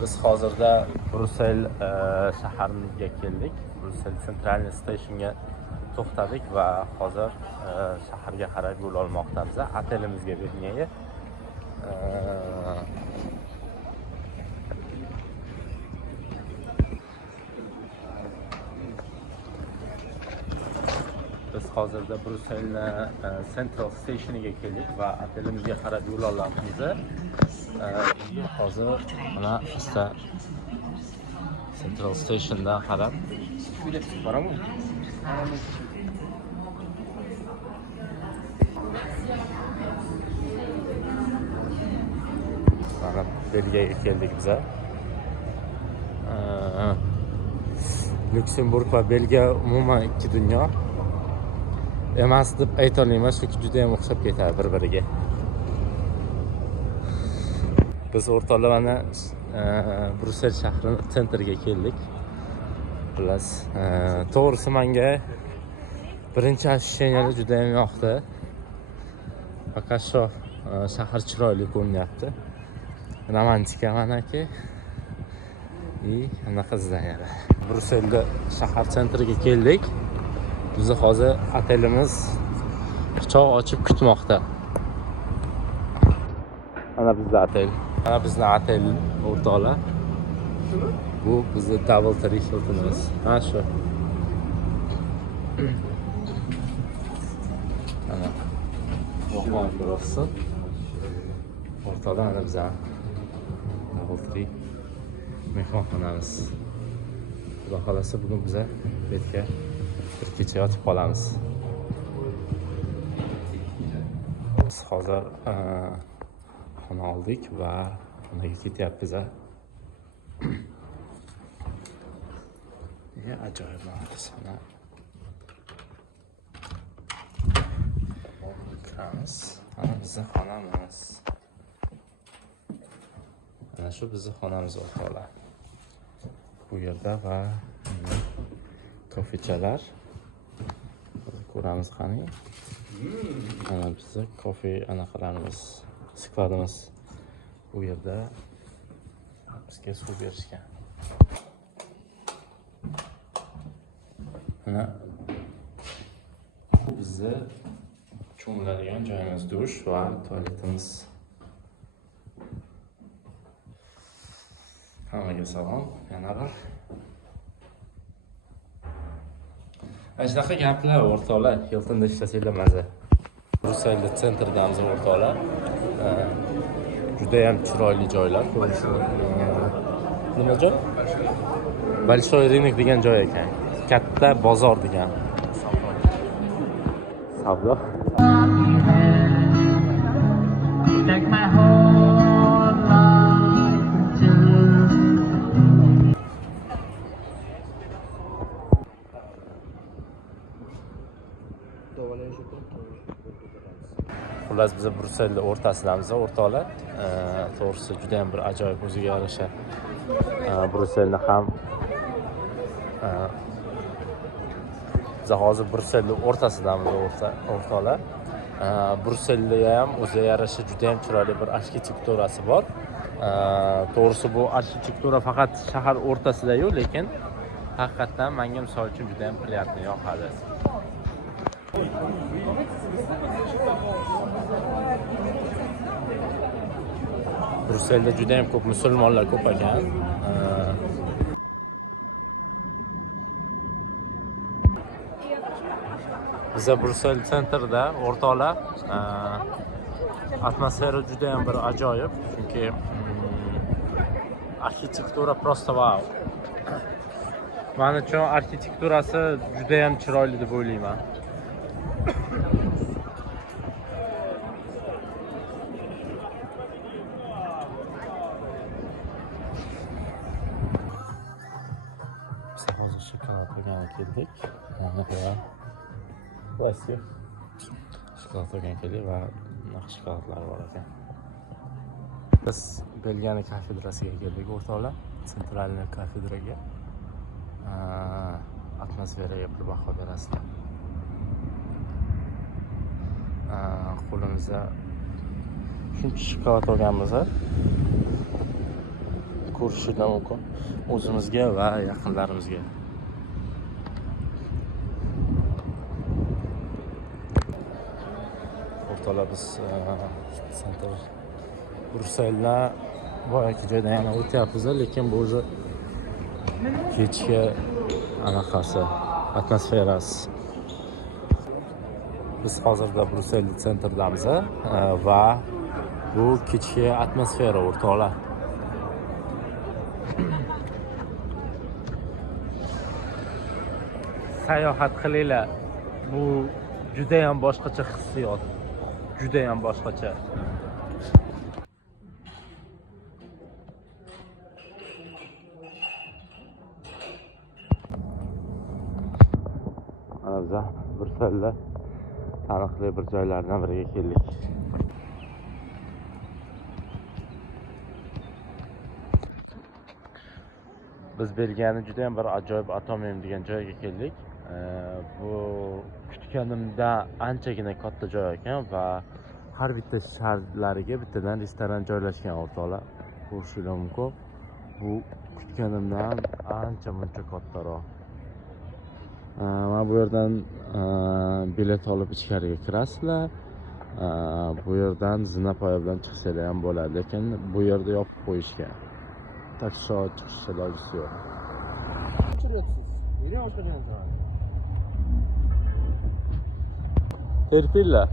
Biz hozirda Brussel shahariga keldik. Brussel Central Stationga to'xtadik va hozir shaharga qarab yo'l olmoqdamiz. Otelimizga Belgiyaga. Biz hozirda Brusselni Central Stationiga keldik va otelimizga qarab yo'l olyapmiz. Hozir mana bitta Central Stationdan qarab boraman. Mana Belgiyaga keldik biz. Lüksemburg va Belgiya umuman ikki dunyo emas deb ayta olmayman, chunki juda ham o'xshab ketadi bir-biriga. Biz o'rtoqlarni Brussel shahrining sentriga keldik. Plus to'g'risi menga birinchi ощущение juda ham yoqdi. Faqat shu shahar chiroyli ko'rinyapti. Romantika manaki. Anaqa zdaniyada. Brusselda shahar sentriga keldik. Biz hozir otelimiz quchoq ochib kutmoqda. Mana bizning otel. Mana bizning otel o'rtoqlar. Bu bizning Double Tree Hiltonimiz. Mana shu. Ana. Voqon ko'rasiz. O'rtoqlar mana bizning Double Tree mehmonxonamiz. Xudo xolasa bugun biz betga bir kecha yotib qolamiz. Biz hozir xona oldik va xonaga ketyapmiz. Ajoyib xona. Kiramiz. Mana bizning xonamiz. Mana shu bizning xonamiz o'rtoqlar. Bu yerda va kofechalar ko'ramiz qani. Mana bizning kofe anaqalarimiz, skladimiz bu yerda bizga suv berishgan. Mana bizni cho'miladigan joyimiz, dush va tualetimiz. Hammaga salom, yanalar. Shunaqa gaplar o'rtoqlar, Hiltonda ishlasanglar maza. Brusselda sentrdamiz o'rtoqlar. Juda ham chiroyli joylar. Nima joy? Большой рынок degan joy ekan. Katta bozor degan. Savdo. Take my whole life to Xullas biz Brusselda o'rtasidamiz o'rtoqlar. To'g'risi juda ham bir ajoyib o'ziga yarasha. Brusselni ham biz hozir Brusselda o'rtasidamiz o'rtoqlar. Brusselda ham o'ziga yarasha juda ham chiroyli bir arxitekturasi bor. To'g'risi bu arxitektura faqat shahar o'rtasida-yu, lekin haqiqatan menga misol uchun juda ham приятно yoqadi. Brusselda juda ham ko'p musulmonlar ko'p ekan. Biz Brussel sentrda o'rtoqlar atmosfera juda ham bir ajoyib, chunki arxitektura просто wow. Men uchun arxitekturasi juda ham chiroyli deb o'ylayman. Biz hozir shokolad olgani keldik. Plastik shokolad olgani keldik va shokoladlar bor ekan. Biz Belgiyaning kafedrasiga keldik o'rtoqlar. Sentralniy kafedraga. Atmosferaga bir baho berasizlar. Qo'limizda shuncha shokolad olganmiz. ko'rishishlar mumkin o'zimizga va yaqinlarimizga. O'rtoqlar, biz sentr Brusseldan boyagi joydan yana o'tyapmiz, lekin bu o'zi kechki anaqasi, atmosferasi. Biz hozirda Brussel sentridamiz va bu kechki atmosfera o'rtoqlar. Sayohat qilinglar. Bu juda ham boshqacha hissiyot. Juda ham boshqacha. Mana biz Brusselda taniqli bir joylardan biriga keldik. Biz Belgiyaning juda ham bir ajoyib Atomium degan joyga keldik. Bu kutganimdan anchagina katta joy ekan va har bitta shaharlariga bittadan restoran joylashgan o'rtoqlar. Ko'rishingiz mumkin. Bu kutganimdan ancha-muncha kattaroq. Mana bu yerdan bilet olib ichkariga kirasizlar. Bu yerdan zinapoya bilan chiqsanglar ham bo'ladi, lekin bu yerda yopib qo'yishgan. Tak что chiqish ilojisi yo'q. Terpinglar.